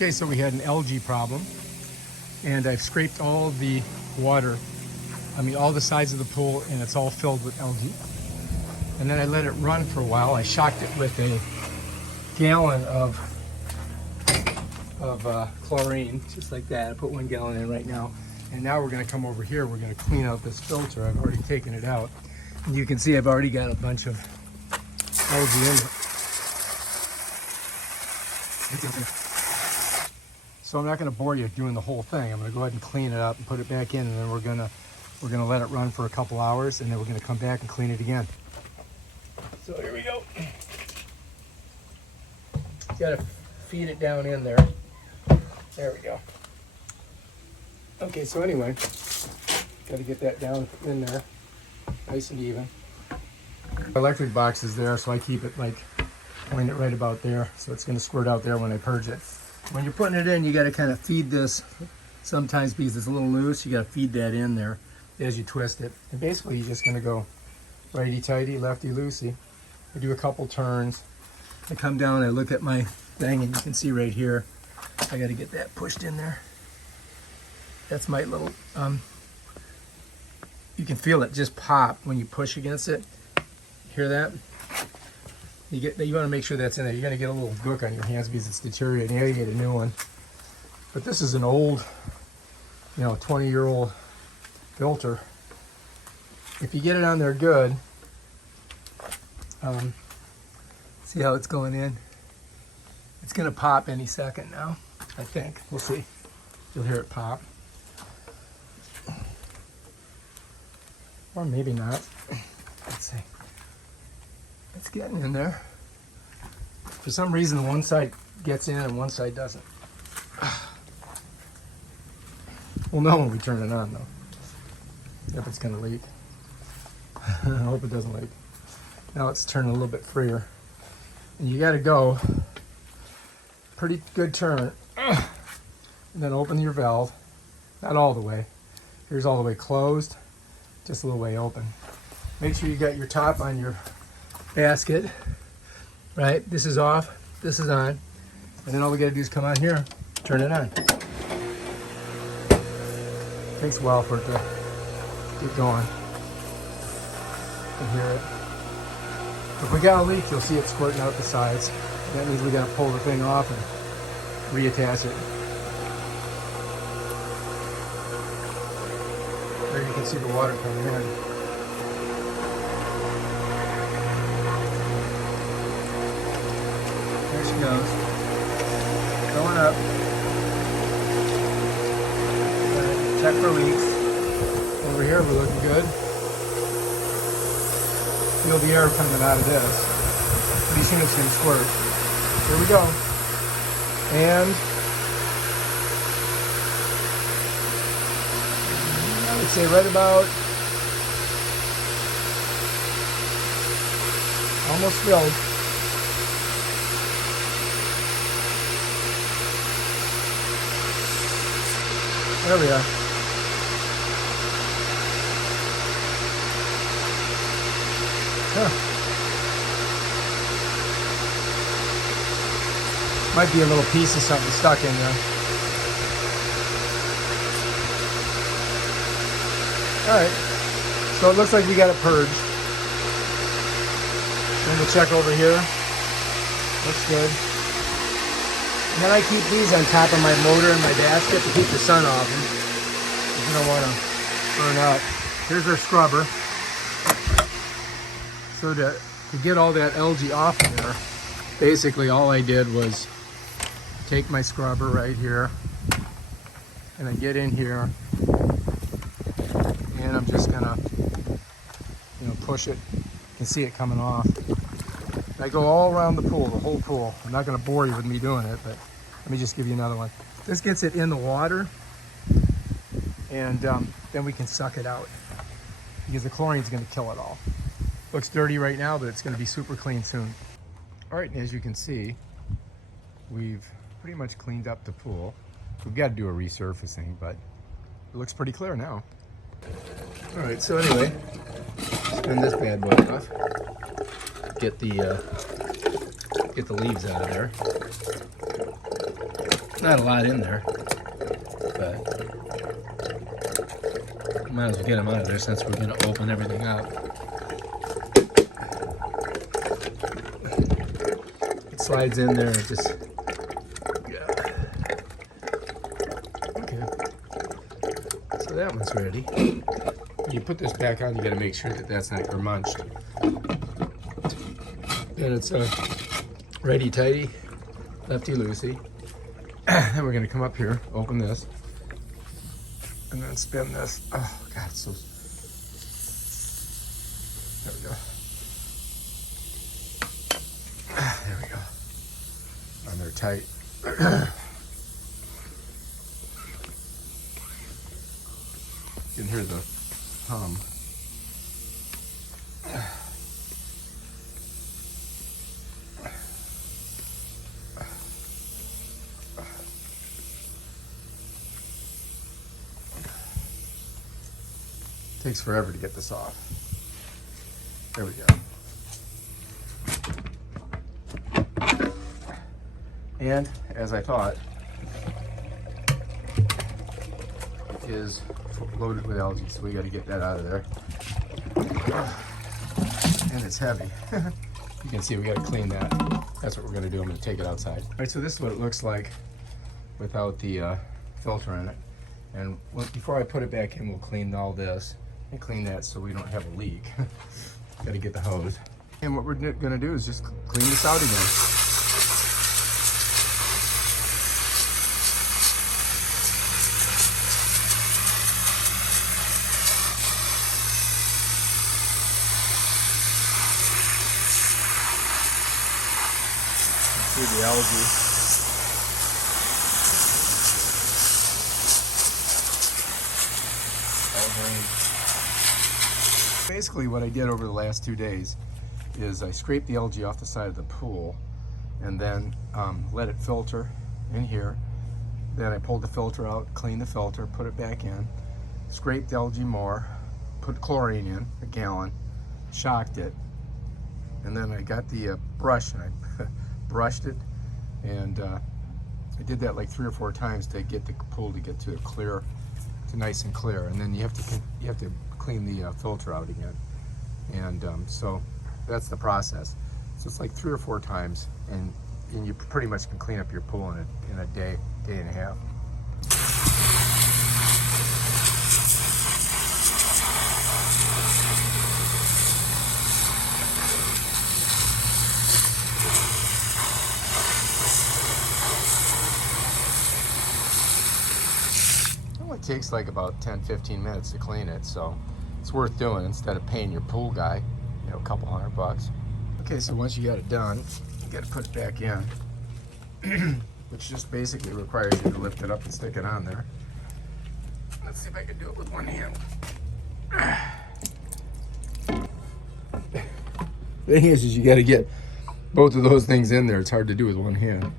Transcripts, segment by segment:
Okay, so we had an algae problem, and I've scraped all the water, all the sides of the pool, and it's all filled with algae. And then I let it run for a while. I shocked it with a gallon of chlorine, just like that. I put 1 gallon in right now. And now we're gonna come over here, we're gonna clean out this filter. I've already taken it out. And you can see I've already got a bunch of algae in it. So I'm not going to bore you doing the whole thing. I'm going to go ahead and clean it up and put it back in, and then we're going to let it run for a couple hours, and then we're going to come back and clean it again. So here we go. Got to feed it down in there. There we go. Okay, so anyway, got to get that down in there, nice and even. The electric box is there, so I keep it point it right about there, so it's going to squirt out there when I purge it. When you're putting it in, you got to kind of feed this. Sometimes because it's a little loose, you got to feed that in there as you twist it. And basically, you're just going to go righty-tighty, lefty-loosey. I do a couple turns. I come down, I look at my thing, and you can see right here, I got to get that pushed in there. That's my little, you can feel it just pop when you push against it. Hear that? You want to make sure that's in there. You're going to get a little gook on your hands because it's deteriorating. Now you get a new one. But this is an old, 20-year-old filter. If you get it on there good, see how it's going in? It's going to pop any second now, I think. We'll see. You'll hear it pop. Or maybe not. Let's see. It's getting in there. For some reason, one side gets in and one side doesn't. We'll know when we turn it on, though, if it's going to leak. I hope it doesn't leak. Now it's turning a little bit freer. And you got to go pretty good turn. And then open your valve. Not all the way. Here's all the way closed. Just a little way open. Make sure you got your top on your basket, right? This is off, this is on, and then all we gotta do is come on here, turn it on. Takes a while for it to get going. You can hear it. If we got a leak, you'll see it squirting out the sides. That means we gotta pull the thing off and reattach it. There you can see the water coming in. There she goes. Going up. Check for leaks. Over here we're looking good. Feel the air coming out of this. Pretty soon it's going to squirt. Here we go. And I would say right about almost filled. There we are. Huh. Might be a little piece of something stuck in there. Alright. So it looks like we got it purged. Then we'll check over here. Looks good. And then I keep these on top of my motor and my basket to keep the sun off them. You don't want to burn up. Here's our scrubber. So to get all that algae off there, basically all I did was take my scrubber right here and I get in here and I'm just gonna push it. You can see it coming off. I go all around the pool, the whole pool. I'm not going to bore you with me doing it, but let me just give you another one. This gets it in the water, and then we can suck it out because the chlorine is going to kill it all. Looks dirty right now, but it's going to be super clean soon. All right, and as you can see, we've pretty much cleaned up the pool. We've got to do a resurfacing, but it looks pretty clear now. All right, so anyway, spin this bad boy off. Get the leaves out of there. Not a lot in there, but might as well get them out of there since we're going to open everything up. It slides in there and just, yeah. Okay. So that one's ready. When you put this back on, you got to make sure that that's not munched. And it's righty tighty, lefty loosey. Then we're going to come up here, open this, and then spin this. Oh God, it's so. There we go. There we go. And they're tight. You can hear the hum. Takes forever to get this off. There we go. And as I thought, it is loaded with algae, so we got to get that out of there. And it's heavy. You can see we got to clean that. That's what we're going to do. I'm going to take it outside. All right, so this is what it looks like without the filter in it. And before I put it back in, we'll clean all this and clean that so we don't have a leak. Got to get the hose. And what we're going to do is just clean this out again. See the algae. Basically what I did over the last 2 days is I scraped the algae off the side of the pool and then let it filter in here. Then I pulled the filter out, cleaned the filter, put it back in, scraped the algae more, put chlorine in, a gallon, shocked it, and then I got the brush and I brushed it, and I did that like 3 or 4 times to get the pool to get to clear, to nice and clear. And then you have to clean the filter out again, and so that's the process. So it's like 3 or 4 times, and you pretty much can clean up your pool in a day and a half. It takes like about 10-15 minutes to clean it, so it's worth doing instead of paying your pool guy, you know, a couple $100. Okay, so once you got it done, you got to put it back in, which just basically requires you to lift it up and stick it on there. Let's see if I can do it with one hand. The thing is you got to get both of those things in there. It's hard to do with one hand.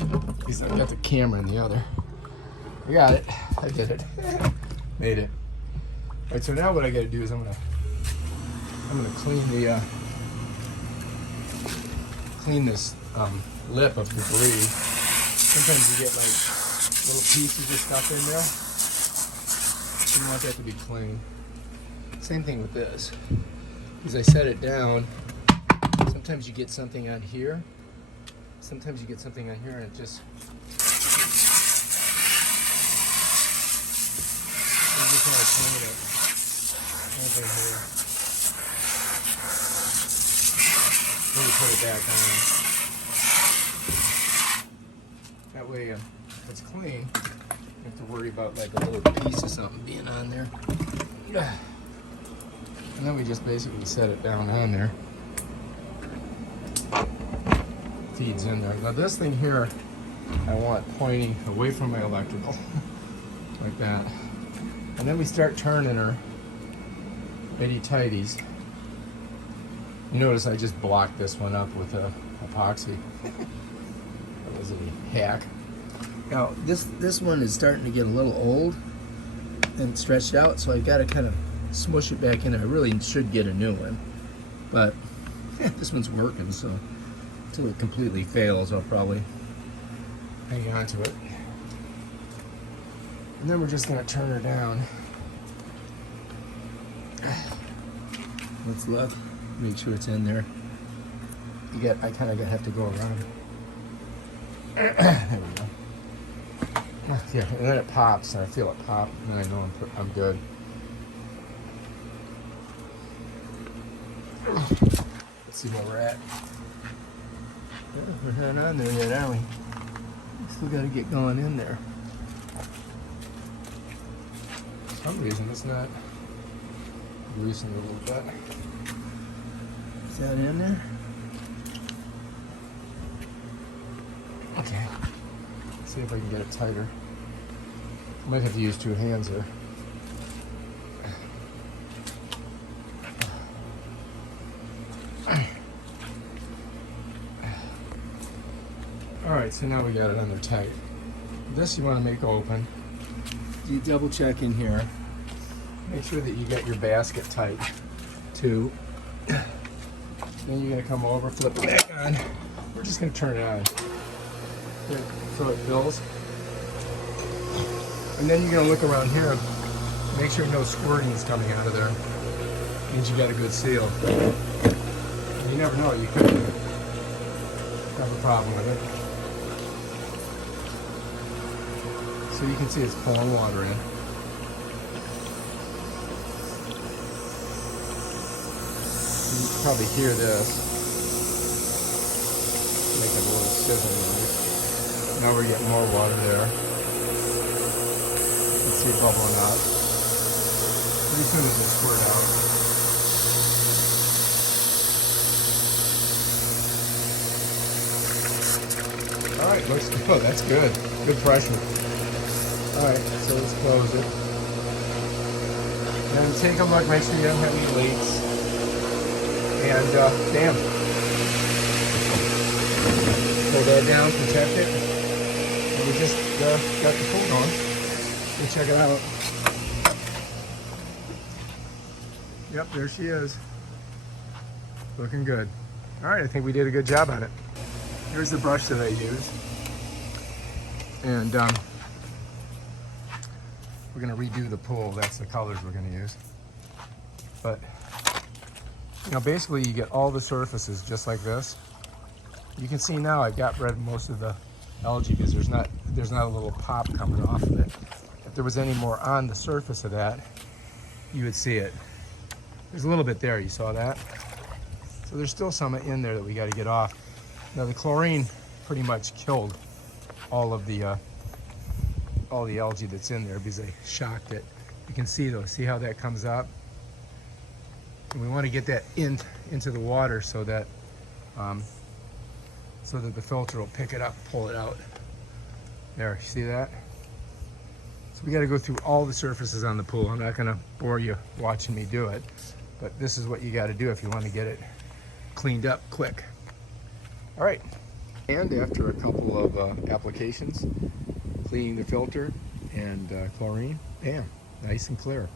At least I've got the camera in the other. I got it. I did it. Made it. All right, so now what I got to do is I'm gonna clean the this lip of debris. Sometimes you get like little pieces of stuff in there. You want that to be clean. Same thing with this. As I set it down, sometimes you get something on here. Sometimes you get something on here and it just. You just want to clean it over here. Then you put it back on. That way, if it's clean, you have to worry about like a little piece of something being on there. And then we just basically set it down on there. Feeds in there. Now this thing here, I want pointing away from my electrical, like that. And then we start turning her bitty tighties. You notice I just blocked this one up with a epoxy. That was a hack. Now this one is starting to get a little old and stretched out, so I got to kind of smush it back in. I really should get a new one, but this one's working, so until it completely fails, I'll probably hang on to it. And then we're just gonna turn her down. Let's look, make sure it's in there. I kind of have to go around. There we go. Yeah, and then it pops, and I feel it pop, and I know I'm good. Let's see where we're at. Yeah, we're not on there yet, are we? Still got to get going in there. For some reason it's not loosening a little bit. Is that in there? Okay. Let's see if I can get it tighter. I might have to use two hands there. Alright, so now we got it under tight. This you want to make open. You double check in here. Make sure that you get your basket tight too. Then you're going to come over, flip it back on. We're just going to turn it on. So it fills. And then you're going to look around here. Make sure no squirting is coming out of there. Means you got a good seal. You never know, you could have a problem with it. So you can see it's pulling water in. You can probably hear this. Make it a little sizzling noise. Now we're getting more water there. You can see it bubbling up. Pretty soon it'll squirt out. Alright, looks good. That's good. Good pressure. Alright, so let's close it. And take a look, make sure you don't have any leaks. And bam. Pull that down, protect it. And we just got the pool going. We'll check it out. Yep, there she is. Looking good. Alright, I think we did a good job on it. Here's the brush that I used. And we're going to redo the pool. That's the colors we're going to use. But, you know, basically you get all the surfaces just like this. You can see now I've got rid of most of the algae because there's not a little pop coming off of it. If there was any more on the surface of that, you would see it. There's a little bit there, you saw that? So there's still some in there that we got to get off. Now the chlorine pretty much killed all the algae that's in there because they shocked it. You can see though, see how that comes up? And we want to get that into the water so that the filter will pick it up, pull it out. There, you see that? So we got to go through all the surfaces on the pool. I'm not going to bore you watching me do it, but this is what you got to do if you want to get it cleaned up quick. All right, and after a couple of applications, cleaning the filter and chlorine, bam, nice and clear,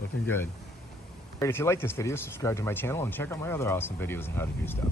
looking good. All right, if you like this video, subscribe to my channel and check out my other awesome videos on how to do stuff.